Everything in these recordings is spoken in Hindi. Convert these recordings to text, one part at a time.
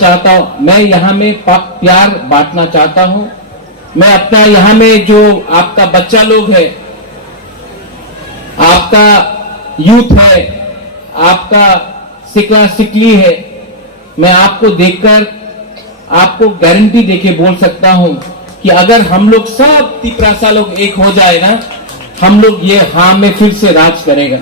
चाहता हूं, मैं यहाँ में प्यार बांटना चाहता हूं। मैं अपना यहाँ में जो आपका बच्चा लोग है, आपका यूथ है, आपका सिकला सिकली है, मैं आपको देखकर आपको गारंटी देके बोल सकता हूं कि अगर हम लोग सब तिपरासा लोग एक हो जाए ना, हम लोग ये हाँ में फिर से राज करेगा।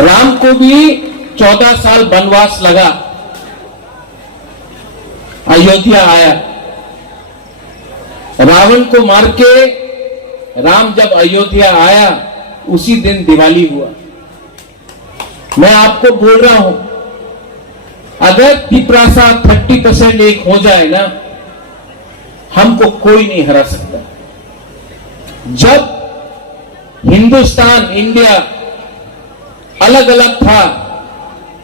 राम को भी 14 साल वनवास लगा, अयोध्या आया। रावण को मार के राम जब अयोध्या आया, उसी दिन दिवाली हुआ। मैं आपको बोल रहा हूं, अगर तिपरासा 30% एक हो जाए ना, हमको कोई नहीं हरा सकता। जब हिंदुस्तान इंडिया अलग अलग था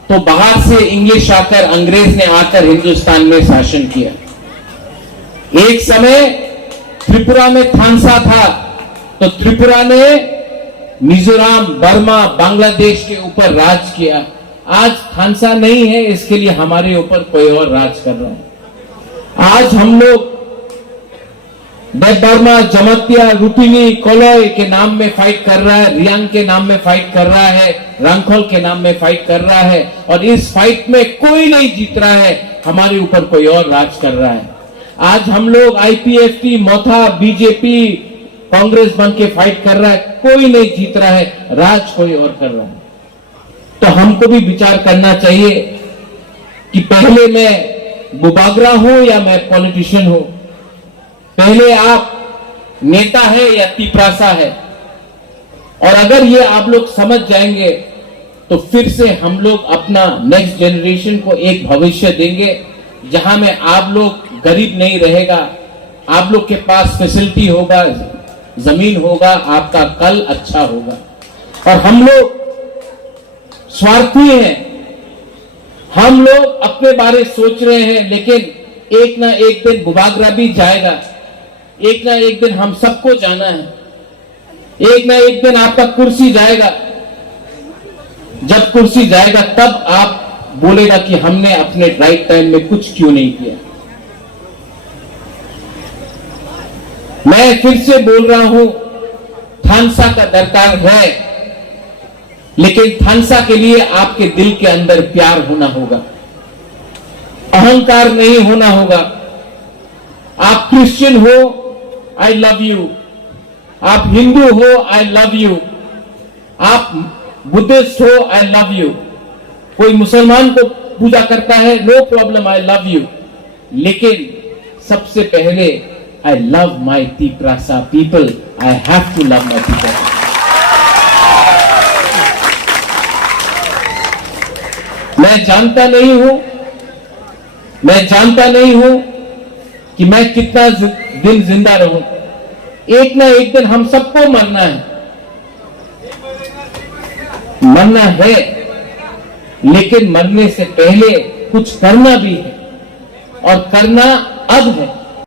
तो बाहर से इंग्लिश आकर, अंग्रेज ने आकर हिंदुस्तान में शासन किया। एक समय त्रिपुरा में थानसा था तो त्रिपुरा ने मिजोरम, बर्मा, बांग्लादेश के ऊपर राज किया। आज थानसा नहीं है, इसके लिए हमारे ऊपर कोई और राज कर रहा है। आज हम लोग बर्मा, जमतिया, रुपिनी, कोलोय के नाम में फाइट कर रहा है, रियांग के नाम में फाइट कर रहा है, रंगखोल के नाम में फाइट कर रहा है, और इस फाइट में कोई नहीं जीत रहा है, हमारे ऊपर कोई और राज कर रहा है। आज हम लोग आईपीएफटी, मोथा, बीजेपी, कांग्रेस बन के फाइट कर रहा है, कोई नहीं जीत रहा है, राज कोई और कर रहा है। तो हमको भी विचार करना चाहिए कि पहले मैं बुबागरा हूं या मैं पॉलिटिशियन हूं, पहले आप नेता है या तिपरासा है। और अगर ये आप लोग समझ जाएंगे तो फिर से हम लोग अपना नेक्स्ट जनरेशन को एक भविष्य देंगे जहां में आप लोग गरीब नहीं रहेगा, आप लोग के पास फैसिलिटी होगा, जमीन होगा, आपका कल अच्छा होगा। और हम लोग स्वार्थी हैं, हम लोग अपने बारे सोच रहे हैं, लेकिन एक ना एक दिन बुबागरा भी जाएगा, एक ना एक दिन हम सबको जाना है, एक ना एक दिन आपका कुर्सी जाएगा। जब कुर्सी जाएगा तब आप बोलेगा कि हमने अपने राइट टाइम में कुछ क्यों नहीं किया। मैं फिर से बोल रहा हूं, थानसा का दरकार है, लेकिन थानसा के लिए आपके दिल के अंदर प्यार होना होगा, अहंकार नहीं होना होगा। आप क्रिश्चियन हो, आई लव यू। आप हिंदू हो, आई लव यू। आप बुद्धिस्ट हो, आई लव यू। कोई मुसलमान को पूजा करता है, no problem, I love you. लेकिन सबसे पहले I love my Tiprasa people, I have to love my people. मैं जानता नहीं हूं कि मैं कितना दिन जिंदा रहूं। एक ना एक दिन हम सबको मरना है, लेकिन मरने से पहले कुछ करना भी है, और करना अब है।